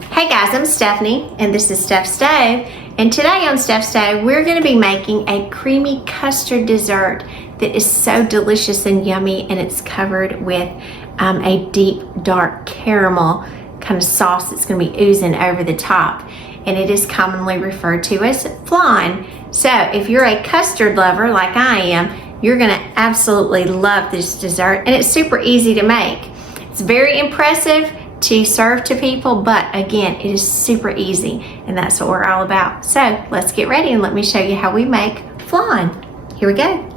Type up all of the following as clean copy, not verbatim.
Hey guys, I'm Stephanie and this is Steph's Stove, and today on Steph's Stove we're going to be making a creamy custard dessert that is so delicious and yummy, and it's covered with a deep dark caramel kind of sauce that's going to be oozing over the top, and it is commonly referred to as flan. So if you're a custard lover like I am, you're going to absolutely love this dessert, and it's super easy to make. It's very impressive to serve to people, but again, it is super easy, and that's what we're all about. So let's get ready and let me show you how we make flan. Here we go.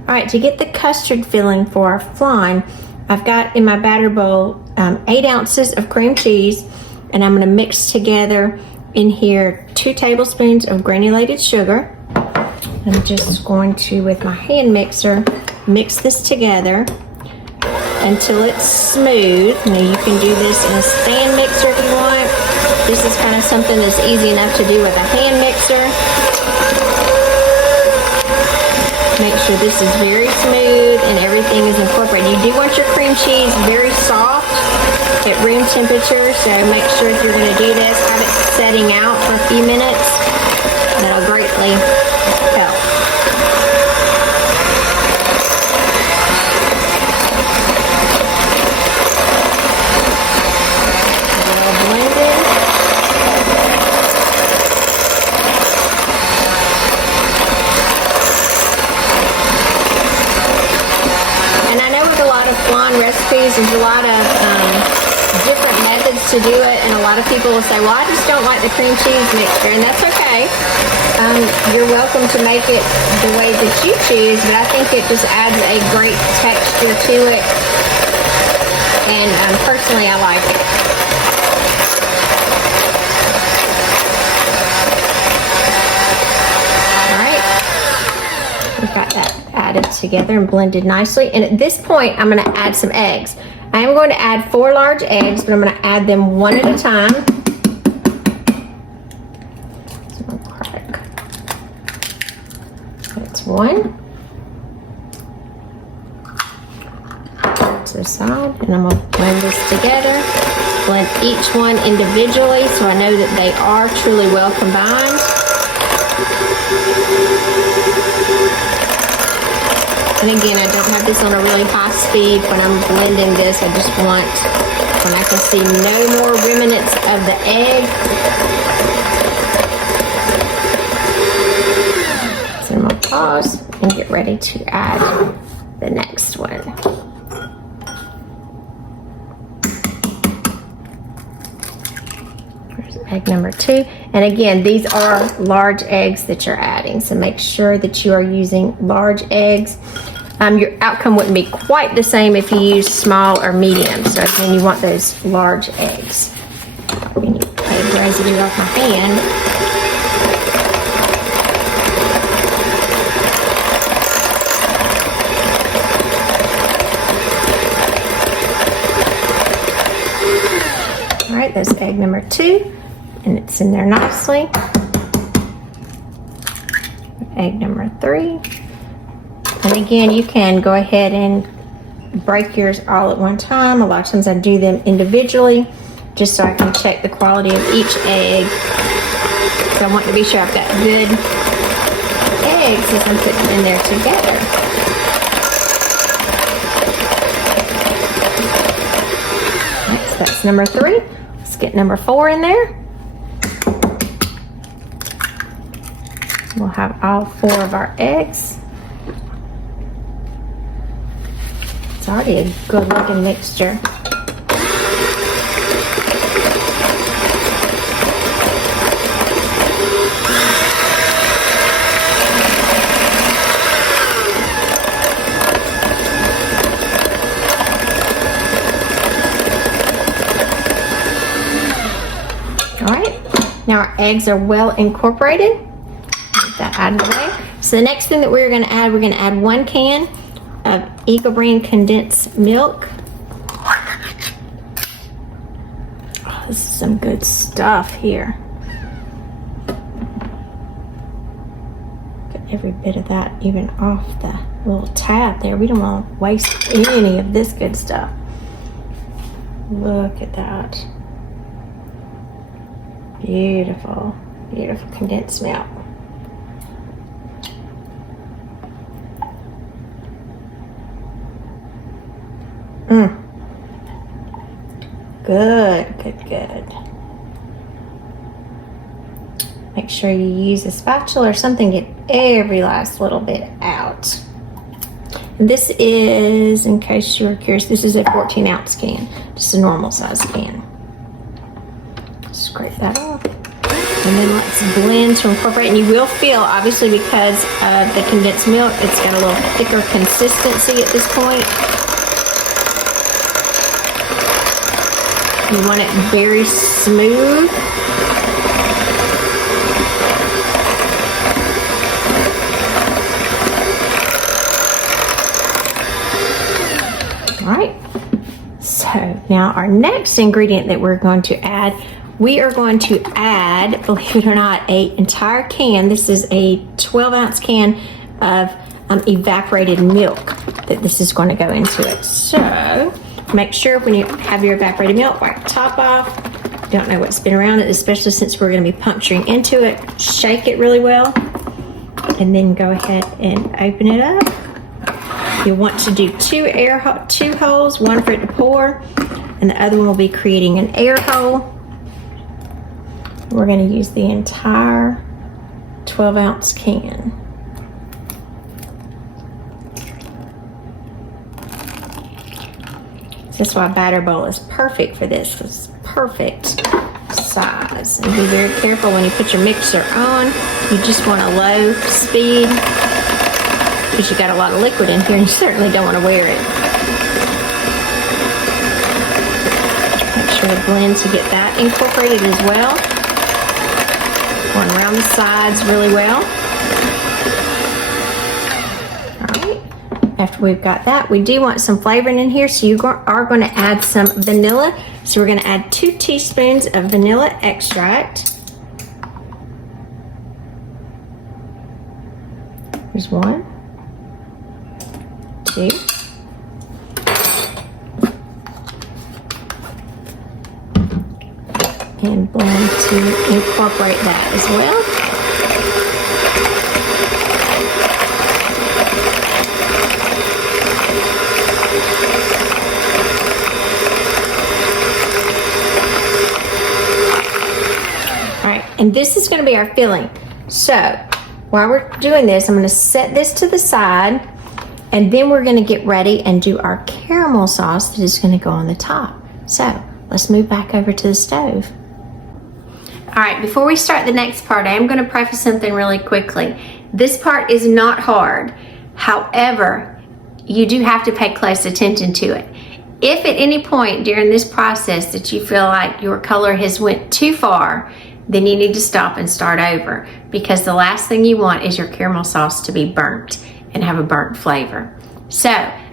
All right, to get the custard filling for our flan, I've got in my batter bowl 8 ounces of cream cheese, and I'm going to mix together in here 2 tablespoons of granulated sugar. I'm just going to, with my hand mixer, mix this together until it's smooth. Now you can do this in a stand mixer if you want. This is kind of something that's easy enough to do with a hand mixer. Make sure this is very smooth and everything is incorporated. You do want your cream cheese very soft at room temperature, so make sure if you're going to do this, have it setting out for a few minutes. That'll greatly help. Recipes, there's a lot of different methods to do it, and a lot of people will say, well, I just don't like the cream cheese mixture, and that's okay. You're welcome to make it the way that you choose, but I think it just adds a great texture to it, and personally I like it. Alright, we've got that added together and blended nicely, and at this point I'm going to add some eggs. I am going to add 4 large eggs, but I'm going to add them one at a time. So I'm going to crack. That's 1. To the side, and I'm going to blend this together. Blend each one individually so I know that they are truly well combined. And again, I don't have this on a really high speed when I'm blending this. I just want, when I can see no more remnants of the egg. So I'm going to pause and get ready to add the next one. There's egg number 2. And again, these are large eggs that you're adding, so make sure that you are using large eggs. Your outcome wouldn't be quite the same if you use small or medium, so again, you want those large eggs. Egg residue off my hand. All right, that's egg number 2. And it's in there nicely. Egg number 3. And again, you can go ahead and break yours all at one time. A lot of times I do them individually just so I can check the quality of each egg. So I want to be sure I've got good eggs as I'm putting them in there together. Right, so that's number 3. Let's get number 4 in there. We'll have all 4 of our eggs. It's already a good looking mixture. All right, now our eggs are well incorporated. Get that out of the way. So the next thing that we're going to add 1 can of Eco Brand condensed milk. Oh, this is some good stuff here. Get every bit of that even off the little tab there. We don't want to waste any of this good stuff. Look at that. Beautiful, beautiful condensed milk. Good, good, good. Make sure you use a spatula or something to get every last little bit out. And this is, in case you were curious, this is a 14-ounce can, just a normal size can. Scrape that off. And then let's blend to incorporate. And you will feel, obviously, because of the condensed milk, it's got a little thicker consistency at this point. You want it very smooth. All right. So now our next ingredient that we're going to add, we are going to add, believe it or not, an entire can. This is a 12-ounce can of evaporated milk that this is going to go into it. So make sure when you have your evaporated milk, wipe the top off. Don't know what's been around it, especially since we're going to be puncturing into it. Shake it really well, and then go ahead and open it up. You'll want to do two holes, one for it to pour, and the other one will be creating an air hole. We're going to use the entire 12-ounce can. That's why a batter bowl is perfect for this. It's perfect size. And be very careful when you put your mixer on. You just want a low speed because you got a lot of liquid in here and you certainly don't want to wear it. Make sure to blend to get that incorporated as well. Going around the sides really well. After we've got that, we do want some flavoring in here, so you are going to add some vanilla. So we're going to add 2 teaspoons of vanilla extract. Here's 1, 2. And blend to incorporate that as well. And this is going to be our filling. So while we're doing this, I'm going to set this to the side, and then we're going to get ready and do our caramel sauce that is going to go on the top. So let's move back over to the stove. All right, before we start the next part, I am going to preface something really quickly. This part is not hard. However, you do have to pay close attention to it. If at any point during this process that you feel like your color has went too far, then you need to stop and start over, because the last thing you want is your caramel sauce to be burnt and have a burnt flavor. So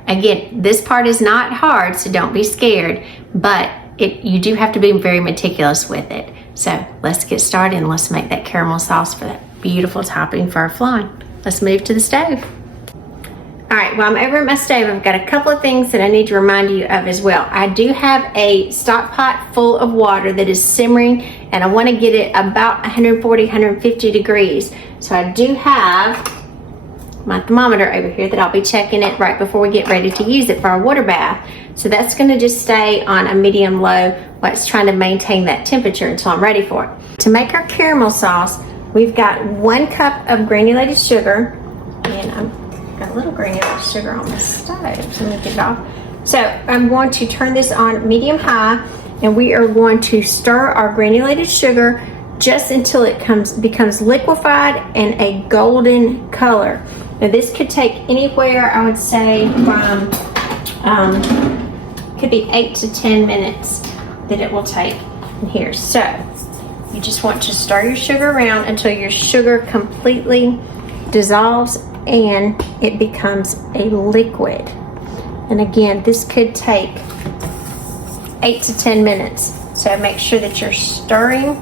again, this part is not hard, so don't be scared, but you do have to be very meticulous with it. So let's get started and let's make that caramel sauce for that beautiful topping for our flan. Let's move to the stove. All right, while I'm over at my stove, I've got a couple of things that I need to remind you of as well. I do have a stock pot full of water that is simmering, and I want to get it about 140, 150 degrees. So I do have my thermometer over here that I'll be checking it right before we get ready to use it for our water bath. So that's going to just stay on a medium-low while it's trying to maintain that temperature until I'm ready for it. To make our caramel sauce, we've got 1 cup of granulated sugar, and I've got a little granulated sugar on the stove, so let me get it off. So I'm going to turn this on medium-high, and we are going to stir our granulated sugar just until it becomes liquefied and a golden color. Now this could take anywhere, I would say, from could be 8 to 10 minutes that it will take in here. So you just want to stir your sugar around until your sugar completely dissolves and it becomes a liquid. And again, this could take 8 to 10 minutes. So make sure that you're stirring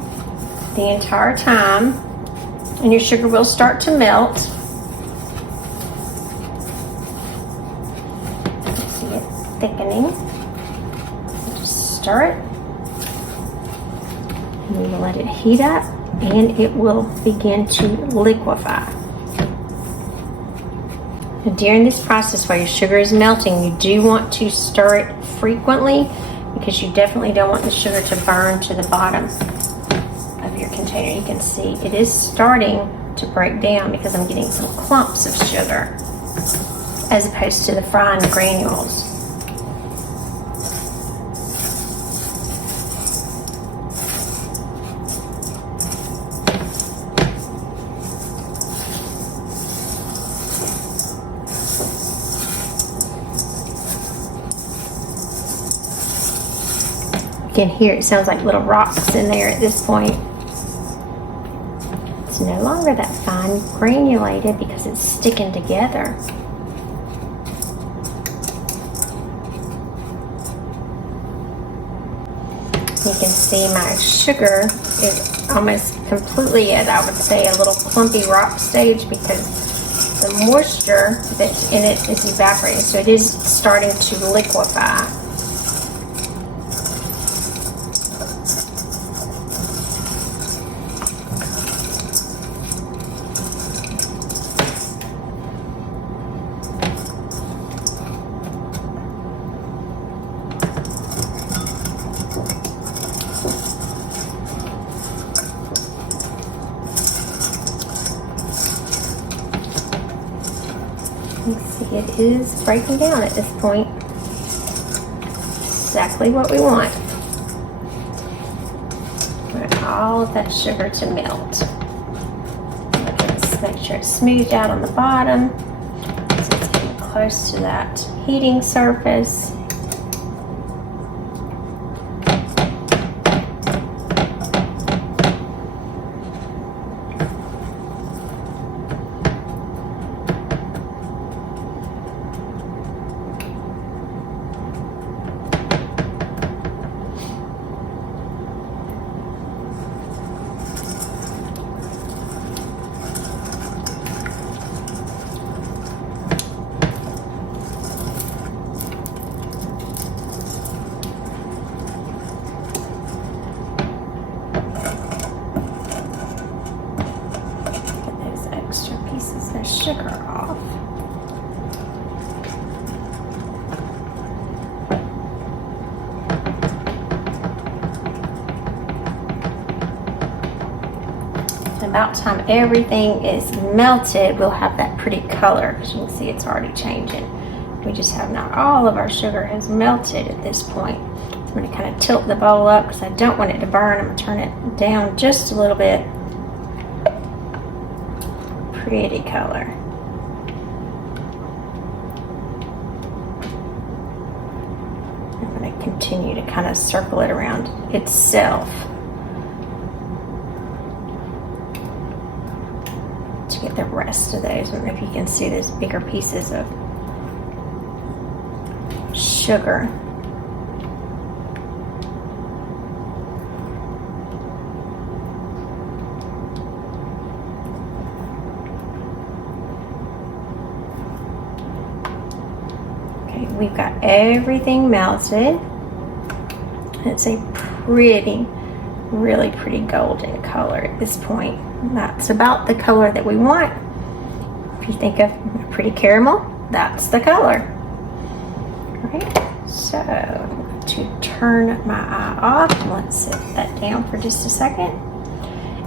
the entire time, and your sugar will start to melt. See it thickening. Just stir it. And we will let it heat up and it will begin to liquefy. And during this process, while your sugar is melting, you do want to stir it frequently because you definitely don't want the sugar to burn to the bottom of your container. You can see it is starting to break down because I'm getting some clumps of sugar as opposed to the fine granules. You can hear it sounds like little rocks in there at this point. It's no longer that fine granulated because it's sticking together. You can see my sugar is almost completely at, I would say, a little clumpy rock stage because the moisture that's in it is evaporating, so it is starting to liquefy. You see it is breaking down at this point. Exactly what we want. Want all of that sugar to melt. Let's make sure it's smoothed out on the bottom. So it's getting close to that heating surface. Sugar off. About time everything is melted, we'll have that pretty color. As you can see, it's already changing. We just have not all of our sugar has melted at this point. I'm going to kind of tilt the bowl up because I don't want it to burn. I'm going to turn it down just a little bit. Pretty color. I'm going to continue to kind of circle it around itself to get the rest of those. I don't know if you can see those bigger pieces of sugar. We've got everything melted. It's a pretty, really pretty golden color at this point. That's about the color that we want. If you think of a pretty caramel, that's the color. All right, so to turn my eye off, let's set that down for just a second.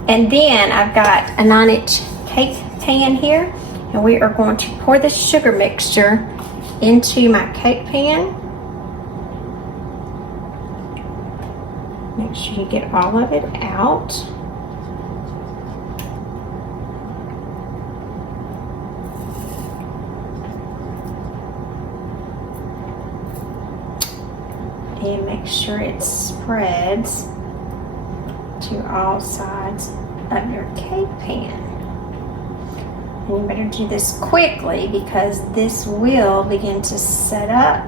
And then I've got a 9-inch cake pan here, and we are going to pour the sugar mixture into my cake pan. Make sure you get all of it out. And make sure it spreads to all sides of your cake pan. And you better do this quickly because this will begin to set up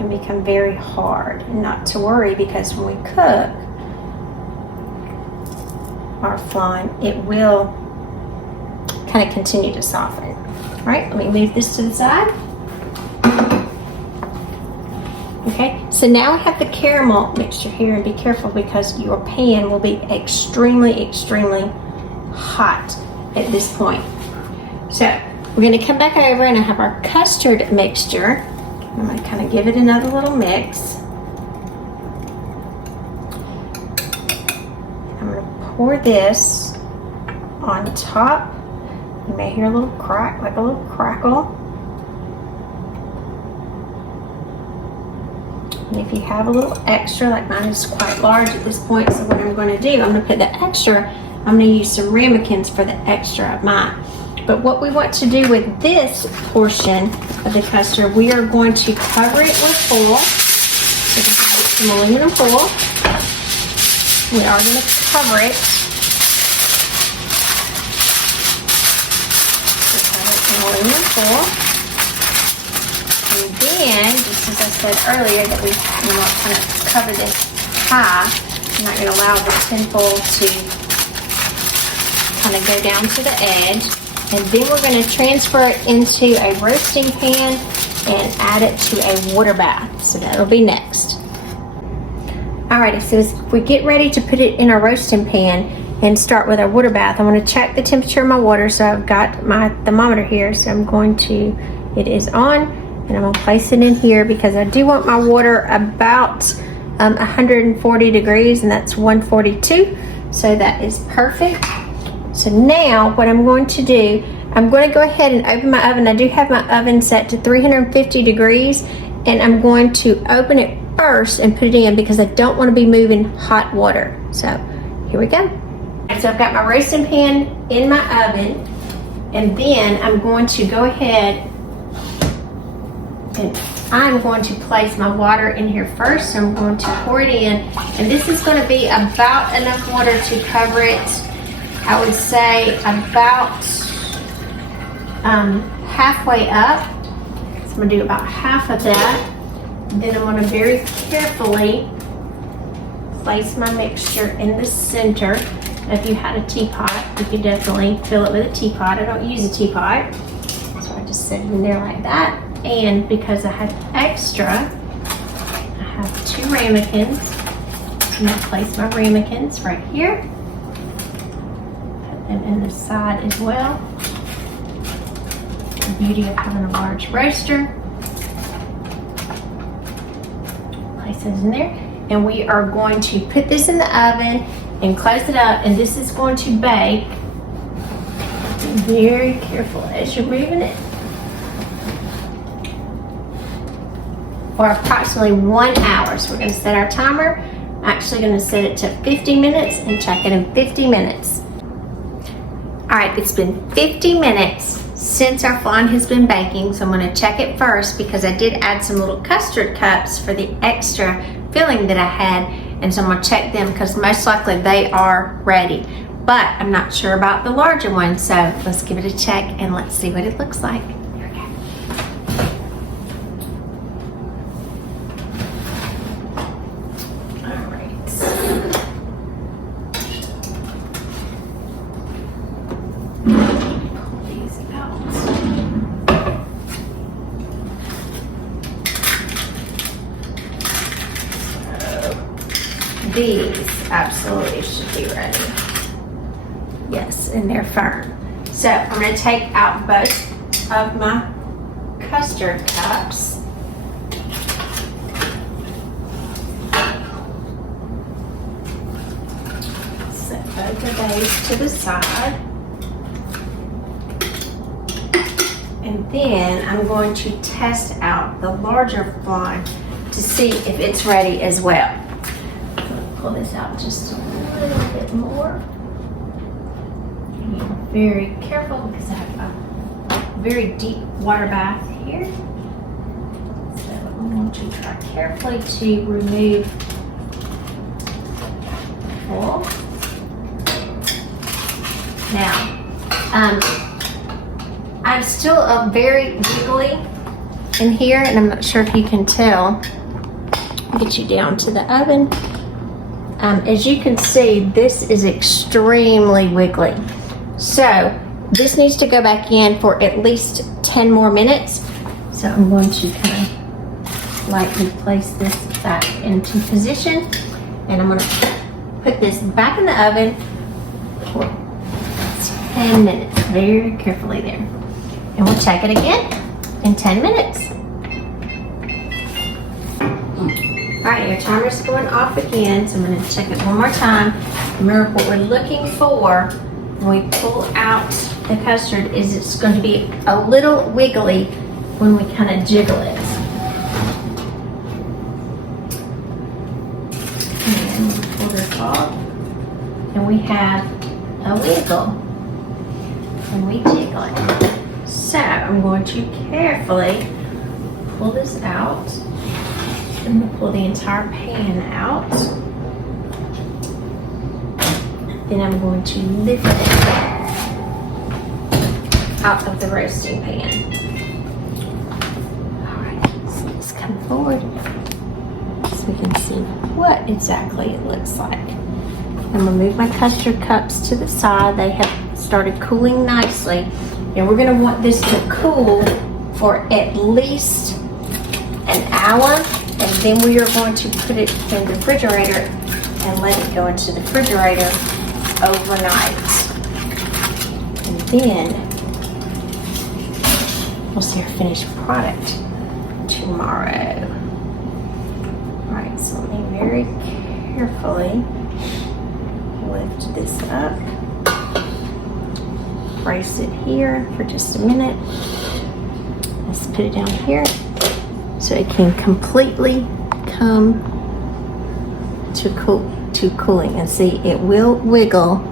and become very hard. And not to worry, because when we cook our flan, it will kind of continue to soften. All right, let me move this to the side. Okay, so now I have the caramel mixture here, and be careful because your pan will be extremely, extremely hot at this point. So we're going to come back over and I have our custard mixture. I'm going to kind of give it another little mix. I'm going to pour this on top. You may hear a little crack, like a little crackle. And if you have a little extra, like mine is quite large at this point, so what I'm going to do, I'm going to put the extra, I'm going to use some ramekins for the extra of mine. But what we want to do with this portion of the custard, we are going to cover it with foil. So this is some aluminum foil. We are going to cover it. So cover it in aluminum foil. And then, just as I said earlier, that we want to kind of cover this high. I'm not going to allow the tinfoil to kind of go down to the edge. And then we're going to transfer it into a roasting pan and add it to a water bath. So that'll be next. Alrighty, so as we get ready to put it in our roasting pan and start with our water bath, I'm going to check the temperature of my water. So I've got my thermometer here. So I'm going to, it is on. And I'm going to place it in here because I do want my water about 140 degrees, and that's 142. So that is perfect. So now what I'm going to do, I'm going to go ahead and open my oven. I do have my oven set to 350 degrees, and I'm going to open it first and put it in because I don't want to be moving hot water. So here we go. So I've got my roasting pan in my oven, and then I'm going to go ahead and I'm going to place my water in here first. So I'm going to pour it in, and this is going to be about enough water to cover it. I would say about halfway up. So I'm going to do about half of that. And then I'm going to very carefully place my mixture in the center. If you had a teapot, you could definitely fill it with a teapot. I don't use a teapot, so I just set it in there like that. And because I have extra, I have 2 ramekins. I'm going to place my ramekins right here. Put them in the side as well. The beauty of having a large roaster. Place those in there. And we are going to put this in the oven and close it up. And this is going to bake. Be very careful as you're moving it. For approximately 1 hour. So we're going to set our timer. I'm actually going to set it to 50 minutes and check it in 50 minutes. Alright, it's been 50 minutes since our flan has been baking, so I'm going to check it first because I did add some little custard cups for the extra filling that I had, and so I'm going to check them because most likely they are ready. But I'm not sure about the larger one, so let's give it a check and let's see what it looks like. These absolutely should be ready. Yes, and they're firm. So I'm going to take out both of my custard cups. Set both of those to the side. And then I'm going to test out the larger flan to see if it's ready as well. Pull this out just a little bit more. Be very careful because I have a very deep water bath here. So I'm going to try carefully to remove the foil. Now, I'm still very wiggly in here, and I'm not sure if you can tell. I'll get you down to the oven. As you can see, this is extremely wiggly. So this needs to go back in for at least 10 more minutes. So I'm going to kind of lightly place this back into position. And I'm gonna put this back in the oven for 10 minutes, very carefully there. And we'll check it again in 10 minutes. All right, your timer's going off again, so I'm gonna check it one more time. Remember, what we're looking for when we pull out the custard is it's going to be a little wiggly when we kind of jiggle it. And pull this off, and we have a wiggle when we jiggle it. So I'm going to carefully pull this out. I'm going to pull the entire pan out. Then I'm going to lift it out of the roasting pan. All right, so let's come forward so we can see what exactly it looks like. I'm going to move my custard cups to the side. They have started cooling nicely. And we're going to want this to cool for at least an hour. And then we are going to put it in the refrigerator and let it go into the refrigerator overnight. And then we'll see our finished product tomorrow. All right, so let me very carefully lift this up. Brace it here for just a minute. Let's put it down here so it can completely come to cooling. And see, it will wiggle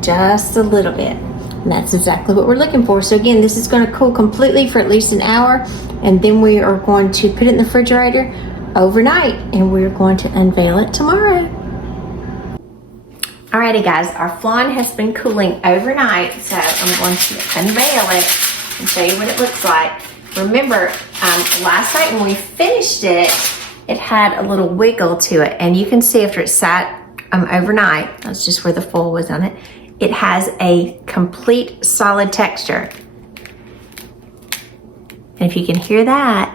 just a little bit. And that's exactly what we're looking for. So again, this is going to cool completely for at least an hour. And then we are going to put it in the refrigerator overnight. And we're going to unveil it tomorrow. Alright guys, our flan has been cooling overnight, so I'm going to unveil it and show you what it looks like. Remember, last night when we finished it, it had a little wiggle to it, and you can see after it sat overnight, that's just where the foil was on it, it has a complete solid texture. And if you can hear that,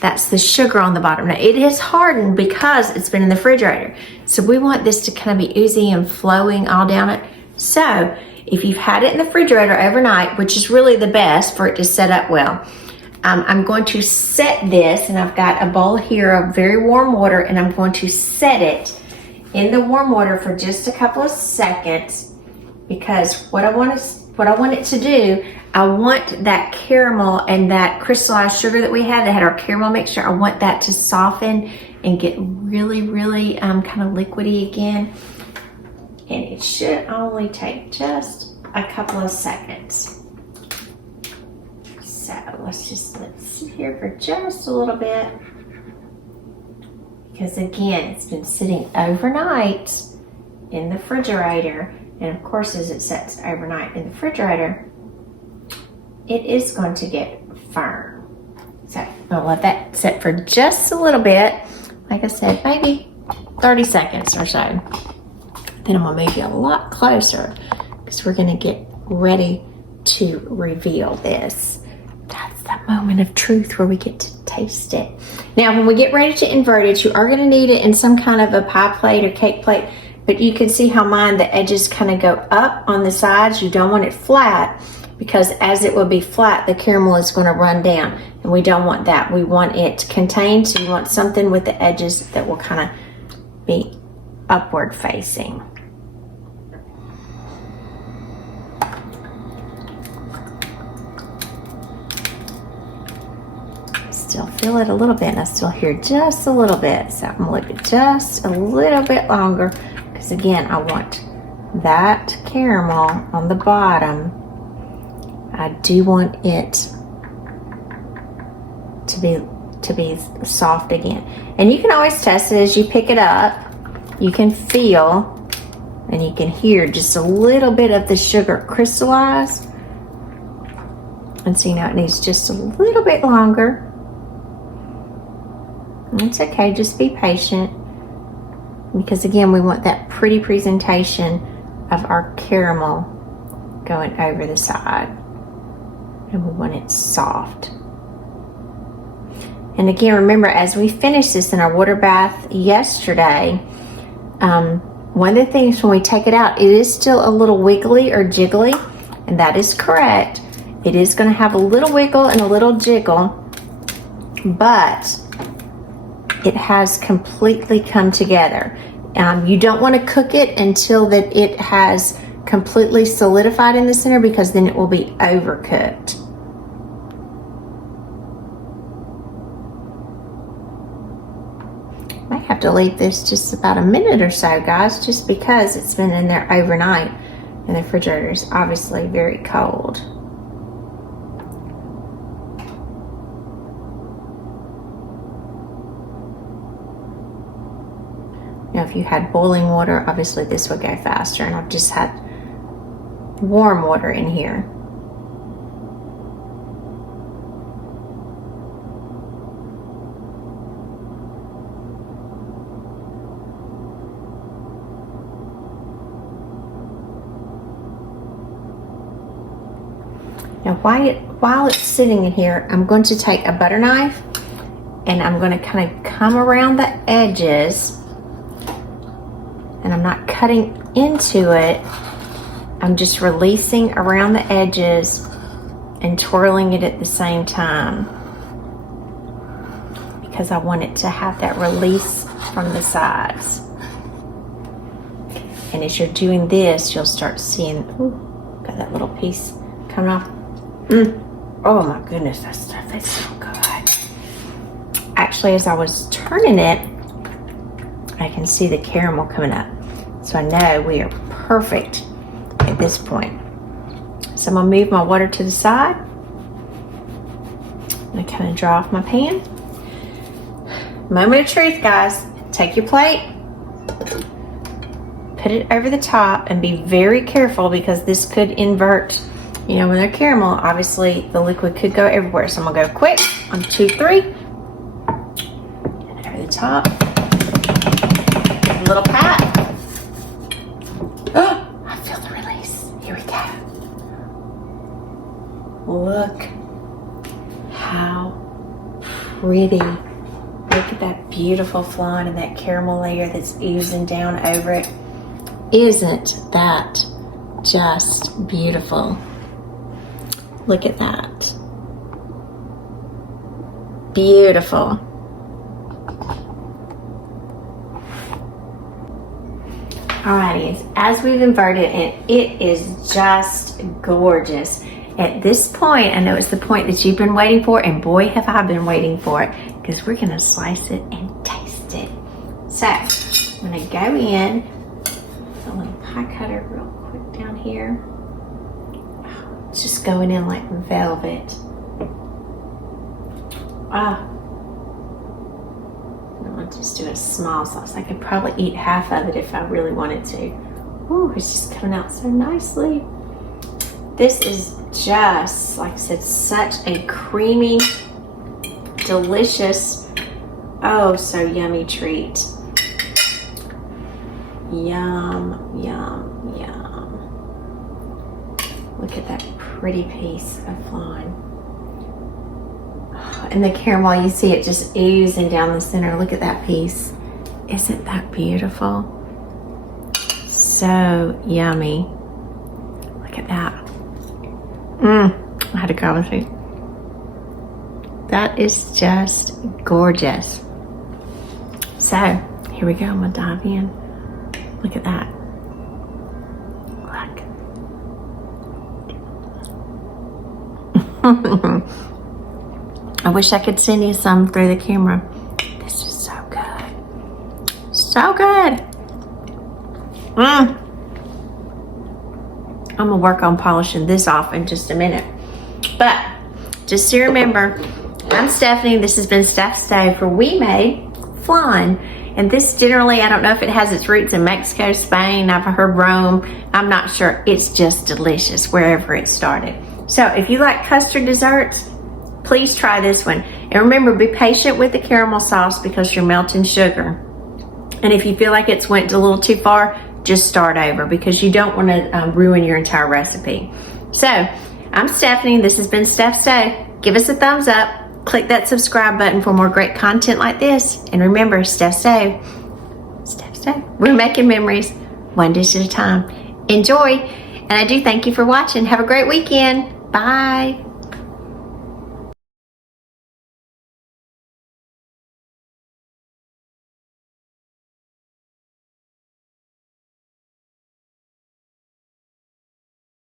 that's the sugar on the bottom. Now it is hardened because it's been in the refrigerator. So we want this to kind of be oozy and flowing all down it. So if you've had it in the refrigerator overnight, which is really the best for it to set up well, I'm going to set this, and I've got a bowl here of very warm water, and I'm going to set it in the warm water for just a couple of seconds, because what I want it to do, I want that caramel and that crystallized sugar that we had that had our caramel mixture, I want that to soften and get really, really kind of liquidy again. And it should only take just a couple of seconds. So let's sit here for just a little bit. Because again, it's been sitting overnight in the refrigerator. And of course, as it sets overnight in the refrigerator, it is going to get firm. So I'll let that sit for just a little bit. Like I said, maybe 30 seconds or so. Then I'm gonna move you a lot closer because we're gonna get ready to reveal this. That's the moment of truth where we get to taste it. Now, when we get ready to invert it, you are gonna need it in some kind of a pie plate or cake plate, but you can see how mine, the edges kind of go up on the sides. You don't want it flat, because as it will be flat, the caramel is going to run down, and we don't want that. We want it contained, so you want something with the edges that will kind of be upward facing. Still feel it a little bit, and I still hear just a little bit, so I'm going to leave it just a little bit longer, because again, I want that caramel on the bottom. I do want it to be soft again. And you can always test it as you pick it up. You can feel and you can hear just a little bit of the sugar crystallize. And so now it needs just a little bit longer. It's okay, just be patient. Because again, we want that pretty presentation of our caramel going over the side. And we want it soft. And again, remember, as we finished this in our water bath yesterday, one of the things when we take it out, it is still a little wiggly or jiggly, and that is correct. It is going to have a little wiggle and a little jiggle, but it has completely come together. You don't want to cook it until that it has completely solidified in the center, because then it will be overcooked. Might have to leave this just about a minute or so, guys, just because it's been in there overnight, and the refrigerator is obviously very cold. Now, if you had boiling water, obviously this would go faster, and I've just had warm water in here. Now, while it's sitting in here, I'm going to take a butter knife and I'm going to kind of come around the edges, and I'm not cutting into it. I'm just releasing around the edges and twirling it at the same time, because I want it to have that release from the sides. And as you're doing this, you'll start seeing, ooh, got that little piece coming off. Oh my goodness, that stuff is so good. Actually, as I was turning it, I can see the caramel coming up. So I know we are perfect at this point. So I'm gonna move my water to the side. I'm gonna kind of draw off my pan. Moment of truth, guys. Take your plate, put it over the top, and be very careful, because this could invert. You know, when they're caramel, obviously the liquid could go everywhere. So I'm gonna go quick on 2, 3. And over the top. A little pat. Oh, I feel the release. Here we go. Look how pretty. Look at that beautiful flan and that caramel layer that's oozing down over it. Isn't that just beautiful? Look at that. Beautiful. Alrighty, as we've inverted it, it is just gorgeous. At this point, I know it's the point that you've been waiting for, and boy have I been waiting for it, because we're gonna slice it and taste it. So, I'm gonna go in with a little pie cutter real quick down here. It's just going in like velvet. I'll just do a small slice. I could probably eat half of it if I really wanted to. Ooh, it's just coming out so nicely. This is just, like I said, such a creamy, delicious, oh, so yummy treat. Yum, yum, yum. Look at that pretty piece of flan. And the caramel, you see it just oozing down the center. Look at that piece. Isn't that beautiful? So yummy. Look at that. I had to grab a few. That is just gorgeous. So here we go. I'm gonna dive in. Look at that. Look. I wish I could send you some through the camera. This is so good. So good. I'm gonna work on polishing this off in just a minute. But just to remember, I'm Stephanie. This has been Steph's Stove, where we made flan. And this generally, I don't know if it has its roots in Mexico, Spain, I've heard Rome. I'm not sure. It's just delicious wherever it started. So if you like custard desserts, please try this one. And remember, be patient with the caramel sauce because you're melting sugar. And if you feel like it's went a little too far, just start over, because you don't want to ruin your entire recipe. So I'm Stephanie. This has been Steph's Stove. Give us a thumbs up, Click that subscribe button for more great content like this. And remember, Steph Stave. Steph Stave. We're making memories one dish at a time. Enjoy. And I do thank you for watching. Have a great weekend. Bye.